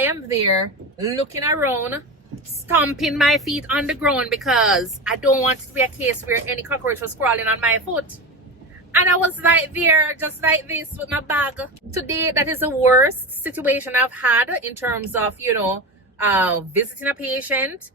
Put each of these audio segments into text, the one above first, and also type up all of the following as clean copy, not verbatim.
I am there looking around, stomping my feet on the ground because I don't want it to be a case where any cockroach was crawling on my foot. And I was like there, just like this with my bag. Today, that is the worst situation I've had in terms of, visiting a patient.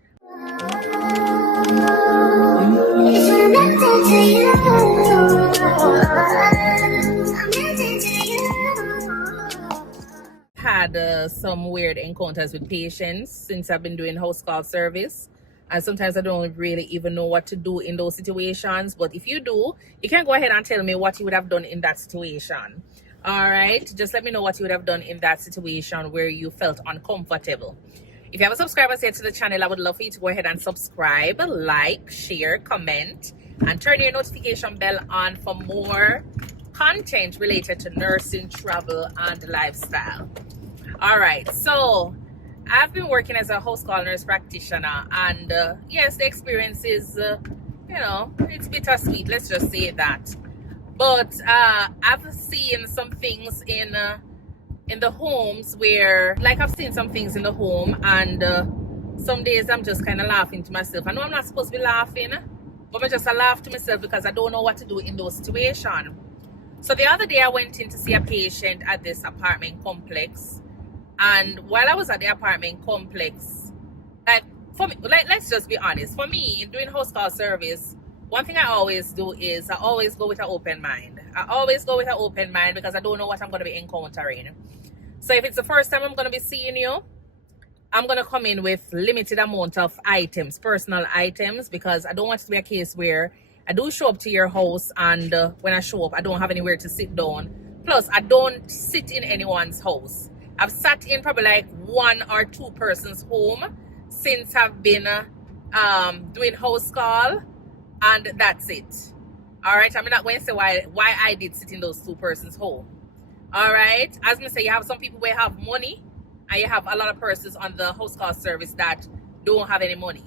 Had some weird encounters with patients since I've been doing house call service. And sometimes I don't really even know what to do in those situations. But if you do, you can go ahead and tell me what you would have done in that situation. All right. Just let me know what you would have done in that situation where you felt uncomfortable. If you have a subscriber here to the channel, I would love for you to go ahead and subscribe, like, share, comment, and turn your notification bell on for more content related to nursing, travel, and lifestyle. All right. So I've been working as a house call nurse practitioner, and yes, the experience is, it's bittersweet. Let's just say that. But I've seen some things in the homes where, like, I've seen some things in the home, and some days I'm just kind of laughing to myself. I know I'm not supposed to be laughing, but I just laugh to myself because I don't know what to do in those situations. So the other day I went in to see a patient at this apartment complex. And while I was at the apartment complex, let's just be honest. For me, in doing house call service, one thing I always do is I always go with an open mind. I always go with an open mind because I don't know what I'm going to be encountering. So if it's the first time I'm going to be seeing you, I'm going to come in with limited amount of items, personal items, because I don't want it to be a case where I do show up to your house and when I show up, I don't have anywhere to sit down. Plus, I don't sit in anyone's house. I've sat in probably like 1 or 2 persons' home since I've been doing house call, and that's it. All right, I'm not going to say why I did sit in those 2 persons' home. All right, as I say, you have some people who have money, and you have a lot of persons on the house call service that don't have any money.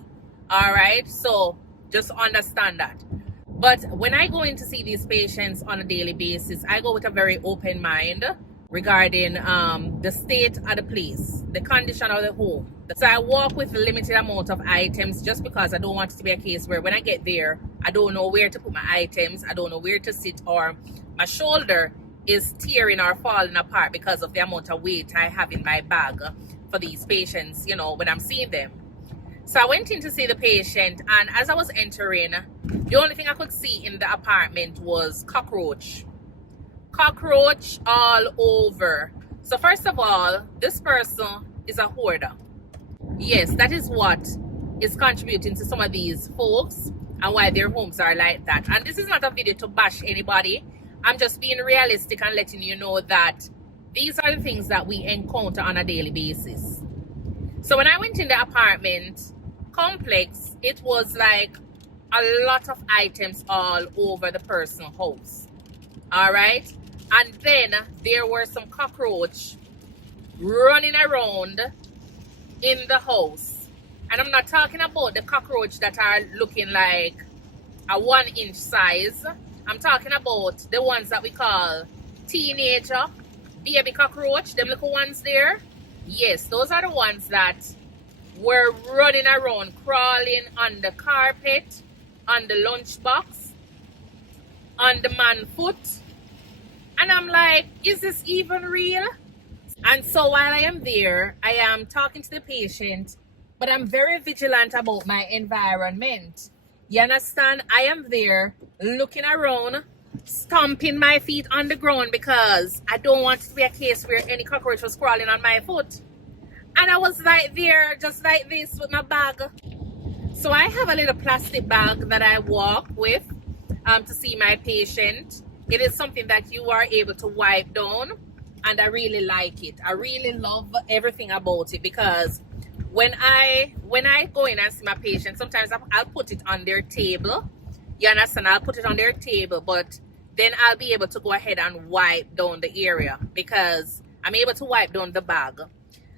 All right, so just understand that. But when I go in to see these patients on a daily basis, I go with a very open mind regarding the state of the place, the condition of the home. So I walk with a limited amount of items just because I don't want it to be a case where when I get there, I don't know where to put my items, I don't know where to sit, or my shoulder is tearing or falling apart because of the amount of weight I have in my bag for these patients, when I'm seeing them. So I went in to see the patient, and as I was entering, the only thing I could see in the apartment was cockroach all over. So first of all, this person is a hoarder. Yes, that is what is contributing to some of these folks and why their homes are like that. And this is not a video to bash anybody. I'm just being realistic and letting you know that these are the things that we encounter on a daily basis. So when I went in the apartment complex, it was like a lot of items all over the person's house. All right, and then there were some cockroach running around in the house, and I'm not talking about the cockroach that are looking like a 1-inch size. I'm talking about the ones that we call teenager baby cockroach, them little ones there. Yes, those are the ones that were running around, crawling on the carpet, on the lunchbox, on the man's foot. And I'm like, is this even real? And so while I am there, I am talking to the patient, but I'm very vigilant about my environment. You understand? I am there looking around, stomping my feet on the ground because I don't want it to be a case where any cockroach was crawling on my foot. And I was like there, just like this with my bag. So I have a little plastic bag that I walk with to see my patient. It is something that you are able to wipe down, and I really like it. I really love everything about it because when I go in and see my patient, sometimes I'll put it on their table. You understand? I'll put it on their table, but then I'll be able to go ahead and wipe down the area because I'm able to wipe down the bag.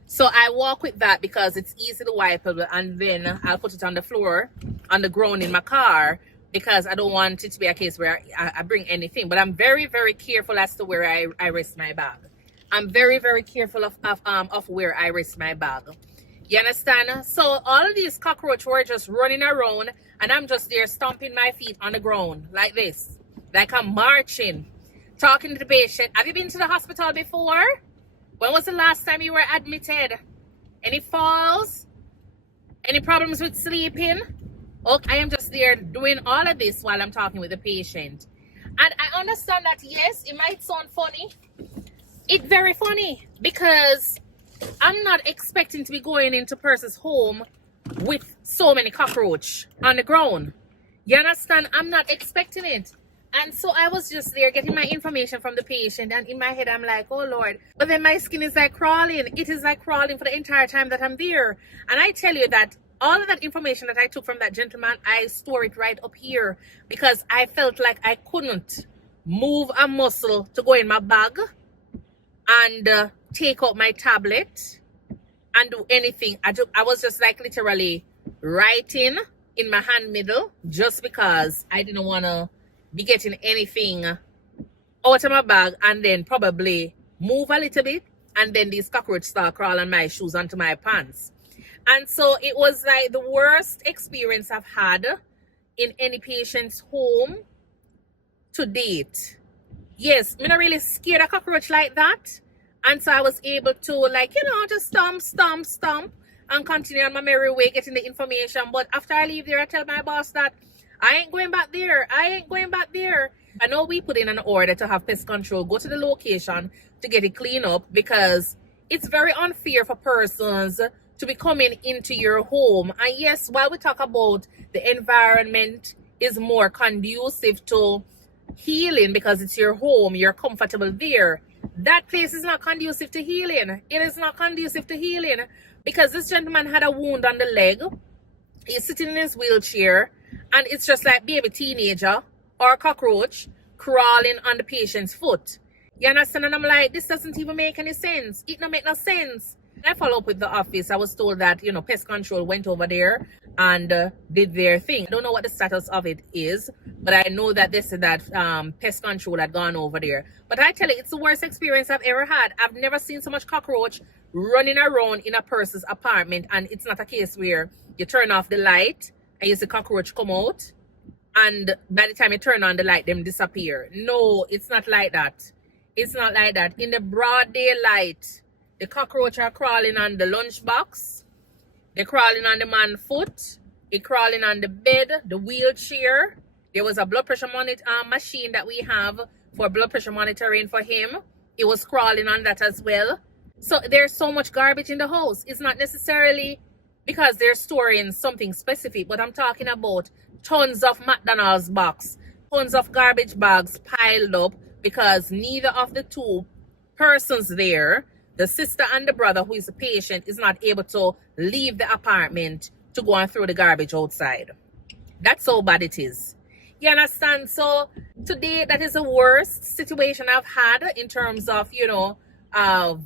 So I walk with that because it's easy to wipe, and then I'll put it on the floor, on the ground in my car, because I don't want it to be a case where I bring anything. But I'm very, very careful as to where I rest my bag. I'm very, very careful of where I rest my bag. You understand? So all of these cockroaches were just running around, and I'm just there stomping my feet on the ground like this, like I'm marching, talking to the patient. Have you been to the hospital before? When was the last time you were admitted? Any falls? Any problems with sleeping? Okay, I am just there doing all of this while I'm talking with the patient. And I understand that, yes, it might sound funny. It's very funny because I'm not expecting to be going into a person's home with so many cockroaches on the ground. You understand? I'm not expecting it. And so I was just there getting my information from the patient, and in my head I'm like, oh Lord. But then my skin is like crawling. It is like crawling for the entire time that I'm there. And I tell you that all of that information that I took from that gentleman, I store it right up here because I felt like I couldn't move a muscle to go in my bag and take out my tablet and do anything. I was just like literally writing in my hand middle just because I didn't want to be getting anything out of my bag and then probably move a little bit and then these cockroaches start crawling my shoes onto my pants. And so it was like the worst experience I've had in any patient's home to date. Yes, I'm not really scared of cockroach like that. And so I was able to, like, you know, just stomp and continue on my merry way getting the information. But after I leave there, I tell my boss that I ain't going back there. I know we put in an order to have pest control go to the location to get it cleaned up because it's very unfair for persons to be coming into your home. And yes, while we talk about the environment is more conducive to healing because it's your home, you're comfortable there, that place is not conducive to healing. It is not conducive to healing because this gentleman had a wound on the leg. He's sitting in his wheelchair and it's just like baby teenager or cockroach crawling on the patient's foot. You understand? And I'm like, this doesn't even make any sense. It don't make no sense. I follow up with the office. I was told that, you know, pest control went over there and did their thing. I don't know what the status of it is, but I know that they said that pest control had gone over there. But I tell you, it's the worst experience I've ever had. I've never seen so much cockroach running around in a person's apartment, and it's not a case where you turn off the light and you see cockroach come out, and by the time you turn on the light, them disappear. No, it's not like that. It's not like that. In the broad daylight, the cockroach are crawling on the lunchbox. They're crawling on the man's foot. They're crawling on the bed, the wheelchair. There was a blood pressure machine that we have for blood pressure monitoring for him. It was crawling on that as well. So there's so much garbage in the house. It's not necessarily because they're storing something specific, but I'm talking about tons of McDonald's box, tons of garbage bags piled up because neither of the two persons there, the sister and the brother who is the patient, is not able to leave the apartment to go and throw the garbage outside. That's how bad it is. You understand? So today, that is the worst situation I've had in terms of, you know,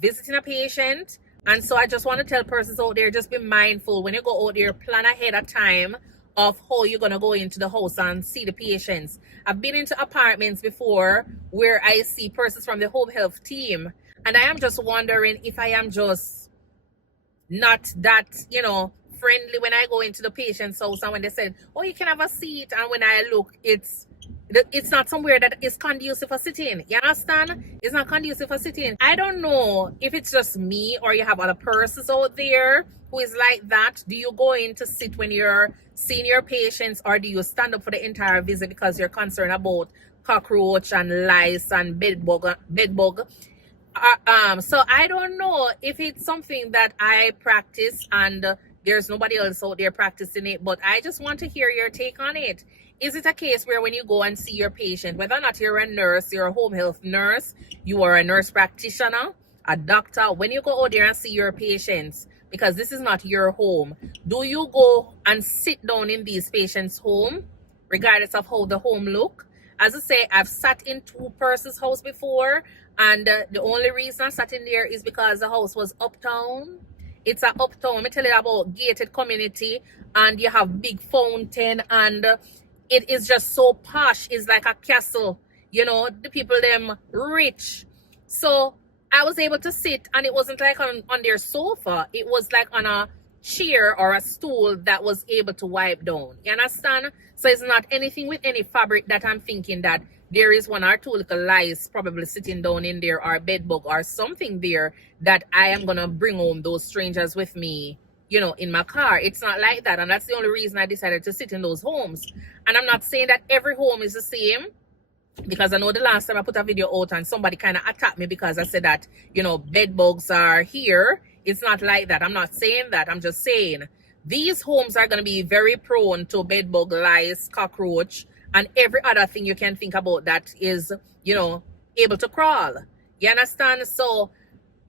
visiting a patient. And so I just want to tell persons out there, just be mindful when you go out there, plan ahead of time of how you're going to go into the house and see the patients. I've been into apartments before where I see persons from the home health team, and I am just wondering if I am just not that, you know, friendly when I go into the patient's house, and when they said, oh, you can have a seat, and when I look, it's not somewhere that is conducive for sitting. You understand? It's not conducive for sitting. I don't know if it's just me or you have other persons out there who is like that. Do you go in to sit when you're seeing your patients, or do you stand up for the entire visit because you're concerned about cockroach and lice and bedbug? So I don't know if it's something that I practice and there's nobody else out there practicing it, but I just want to hear your take on it. Is it a case where when you go and see your patient, whether or not you're a nurse, you're a home health nurse, you are a nurse practitioner, a doctor, when you go out there and see your patients, because this is not your home, do you go and sit down in these patients' home, regardless of how the home look? As I say, I've sat in two persons' house before, and the only reason I sat in there is because the house was uptown. It's an uptown. Let me tell you about gated community, and you have big fountain, and it is just so posh. It's like a castle. You know, the people them rich. So I was able to sit, and it wasn't like on their sofa. It was like on a chair or a stool that was able to wipe down. You understand? So it's not anything with any fabric that I'm thinking that there is one or two little lice probably sitting down in there, or a bed bug or something there, that I am gonna bring home those strangers with me, you know, in my car. It's not like that. And that's the only reason I decided to sit in those homes. And I'm not saying that every home is the same, because I know the last time I put a video out and somebody kind of attacked me because I said that, you know, bed bugs are here. It's not like that. I'm not saying that. I'm just saying these homes are going to be very prone to bed bug, lice, cockroach, and every other thing you can think about that is, you know, able to crawl. You understand? So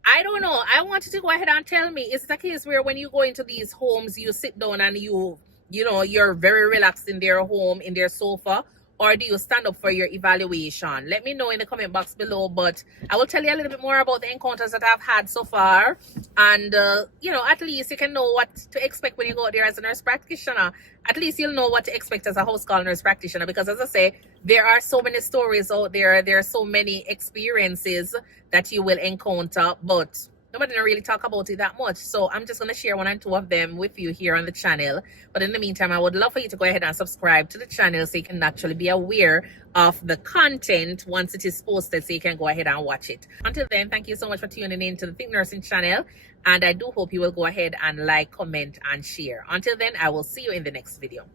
I don't know. I want you to go ahead and tell me, is it a case where when you go into these homes, you sit down and you know, you're very relaxed in their home, in their sofa, or do you stand up for your evaluation? Let me know in the comment box below. But I will tell you a little bit more about the encounters that I've had so far. And, you know, at least you can know what to expect when you go out there as a nurse practitioner. At least you'll know what to expect as a house call nurse practitioner. Because as I say, there are so many stories out there. There are so many experiences that you will encounter. But nobody didn't really talk about it that much, so I'm just going to share one and two of them with you here on the channel. But in the meantime, I would love for you to go ahead and subscribe to the channel so you can actually be aware of the content once it is posted, so you can go ahead and watch it. Until then, thank you so much for tuning in to the Think Nursing channel, and I do hope you will go ahead and like, comment, and share. Until then, I will see you in the next video.